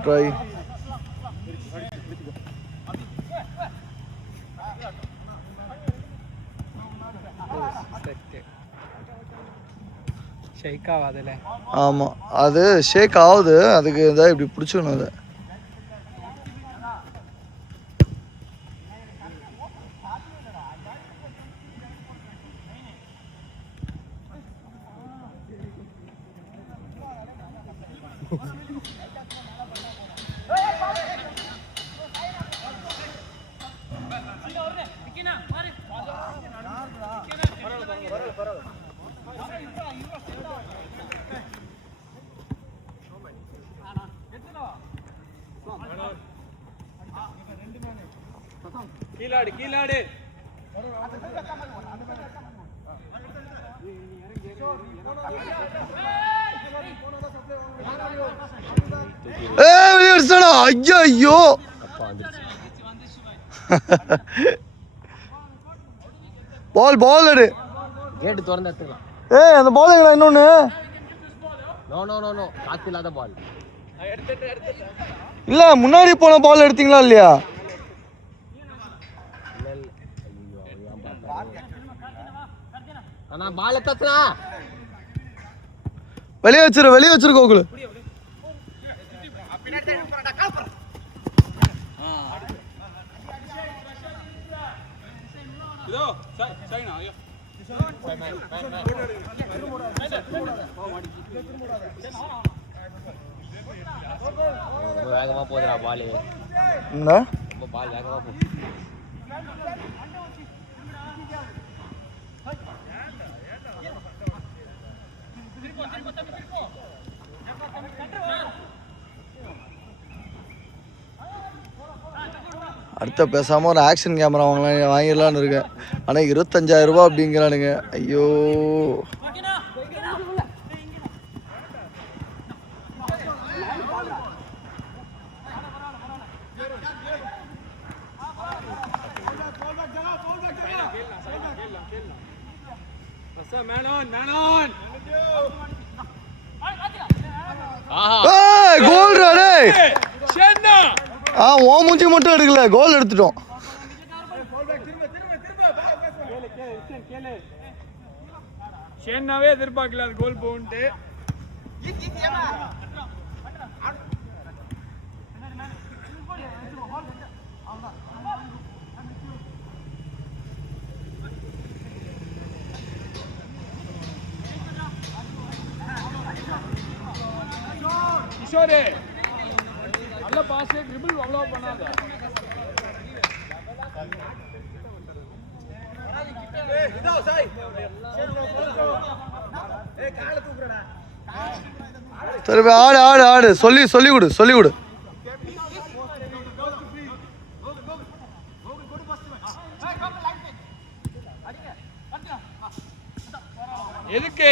Try. ஷேக் ஆகாதுல்ல? ஆமாம், அது ஷேக் ஆகுது. அதுக்கு இதாக இப்படி பிடிச்சிக்கணும் அதை. கீழாடு ஐயோ பால் எடு. கேட் திறந்து எடுத்துக்கலாம். அந்த பால் எங்கடா? இன்னொன்னு நோ காத்து இல்லாத பால் இல்ல. முன்னாடி போன பால் எடுத்தீங்களா இல்லையா? நான் பால் எடுத்தா வெளியே வச்சிரு கோகுல். வேகமா போகுதுடா பால். என்ன பால் வேகமா போகுது. அடுத்த பேசாமல் ஒரு ஆக்ஷன் கேமரா வாங்கிடலான்னு இருக்கேன். ஆனால் 25,000 ரூபா அப்படிங்கிறானுங்க. ஐயோ, கோல் ஓ மூஞ்சி மட்டும் எடுக்கல, கோல் எடுத்துட்டோம். ஷேன்னாவே எதிர்பார்க்கல அது கோல் போகுன்ட்டு. கிஷோரே நல்ல பாஸ், ட்ரிபிள் அவ்வளோ பண்ணாத. சரி, ஆடு சொல்லி கொடு. எதுக்கு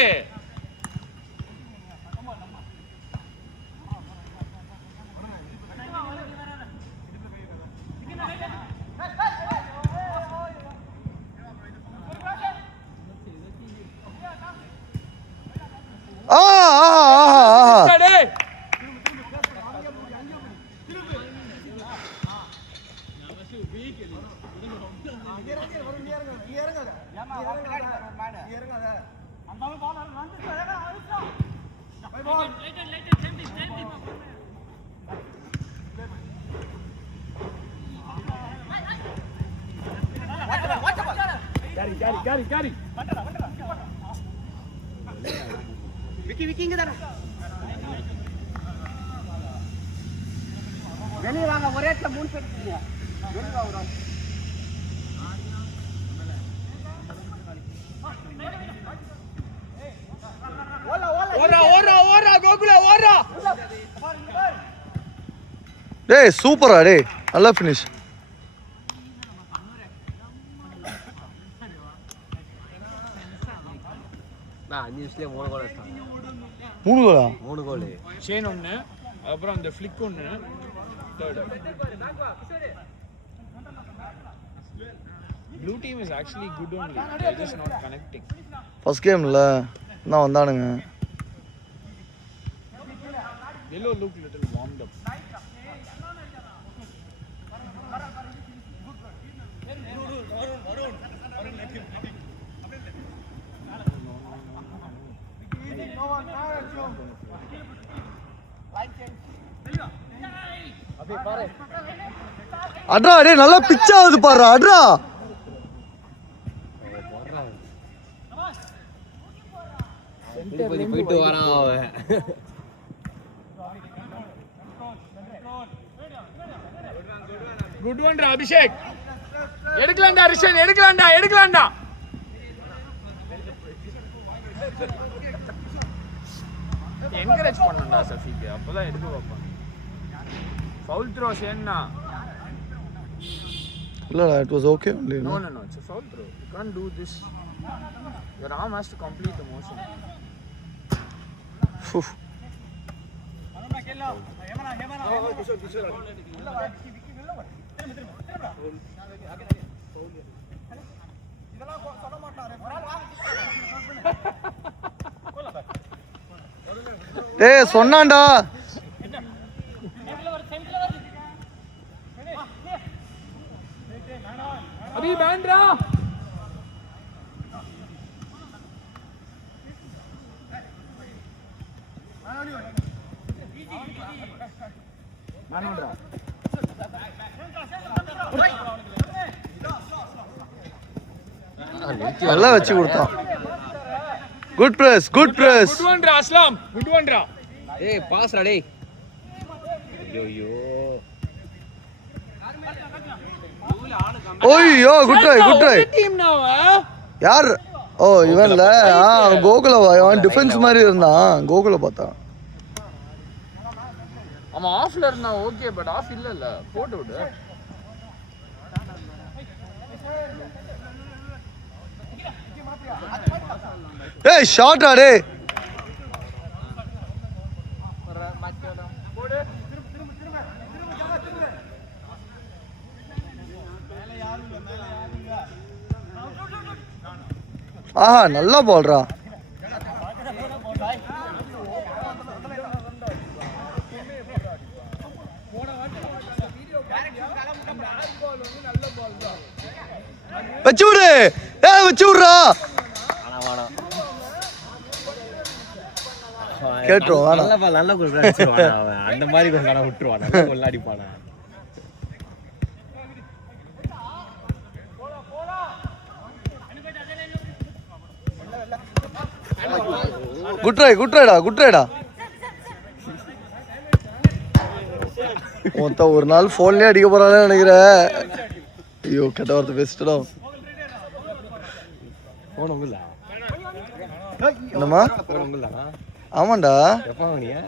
Gary. Vicky இங்க தான. வெளிய வாங்க, ஒரே இடத்துல 3 பேர் இருக்கீங்க. வெளிய வா ஒரு. ஓரா கோகுல ஓரா. டேய் சூப்பரா டேய், நல்ல ஃபினிஷ். நான் 5 நிமிஷத்துல 3 கோல் அடிச்சேன். 3 கோலா? 3 கோல். ஷேன் ஒன்னு, அப்புறம் அந்த ஃப்ளிக் ஒன்னு, third. Blue team is actually good only. They're just not connecting. First game la நான் வந்தானுங்க. Yellow look little warmed up. அட்ரா டே நல்லா பிச் ஆகுது பாரு அட்ரா. போயிட்டு வரான் அவன். Good one Abhishek. எடுக்கலாம்டா ரிஷன், எடுக்கலாம்டா. என்கரேஜ் பண்ணணும்டா சஃபிக்கு, அப்பதான் எடுக்க வைப்பான். ஃபவுல் த்ரோ சேன்னா. இல்லடா, it was okay only. No, it's a foul throw. You can't do this. Your arm has to complete the motion. Phew. டேய் சொன்னான்டா. अभी बैंड रहा நல்லா வச்சு கொடுத்தான். Good press. गुड वन रहा असलम, गुड वन रहा. ஏய் பாஸ் டா டேய். ஐயோ ஓய்யோ குட் ட்ரை. டீம் now யார்? ஓ இவன்ல கோகுல அவன் டிஃபென்ஸ் மாதிரி இருந்தான். கோகுல பார்த்தா அவன் ஆஃப்ல இருந்தா ஓகே, பட் ஆஃப் இல்ல போட்டு விடு. ஏய் ஷாட் ஆடே. ஆஹா நல்லா பால்ரா. வச்சு விடு. வச்சு விடுறா. கேட்டுரும் நல்ல கோல் அடிச்சிருவான் அவன். அந்த மாதிரி கோல் காண விட்டுருவான். நல்ல கோல் அடிப்பானா. குட் ரைடா. மொத்த ஒரு நாள் போன்லயே அடிக்க போறான்னு நினைக்கிறேன். ஐயோ கெட்ட வார்த்தை பேசிட்டா. போன் உங்கல என்னம்மா? போன் உங்கலடா. ஆமாண்டா. எப்ப வாங்குனீங்க?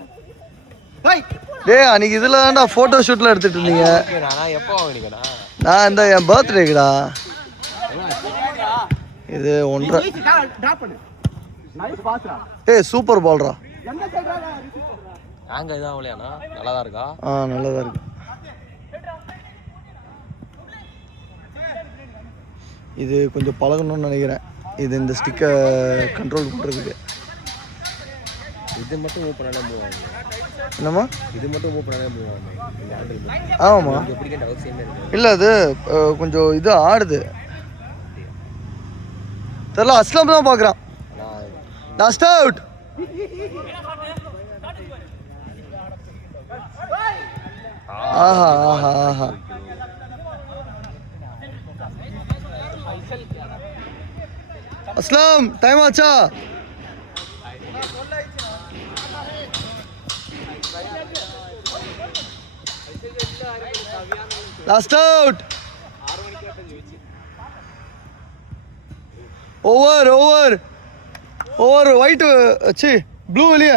டேய் அன்னைக்கு இதுல தான்டா போட்டோ ஷூட்ல எடுத்துட்டு இருந்தீங்க. நான் எப்ப வாங்குனீங்கடா? நான் இந்த என் பர்த்டேக்குடா. இது 1.5. ஏய் சூப்பர் பால்ரா. ஆங்க இதான் அவளையானா? நல்லா தான் இருக்கா? நல்லா தான் இருக்கு. இது கொஞ்சம் பழகணும்னு நினைக்கிறேன். இது இந்த ஸ்டிக்கை கண்ட்ரோல் பண்ணுறதுக்கு. இது மட்டும் மூவ் பண்ணாலே மூவ் ஆகும். என்னம்மா? இது மட்டும் மூவ் பண்ணாலே மூவ் ஆகும். இந்த ஹேண்டில். ஆமாம்மா. எப்படி கேட்ட அவசியமே இல்லை. இல்லை அது கொஞ்சம் இது ஆடுது. தெரியல, அஸ்லாம் தான் பார்க்குறான். Last out. ஆஹா. அஸ்லாம் டைம் ஆச்சா? Last out. Over white C blue வெளியே.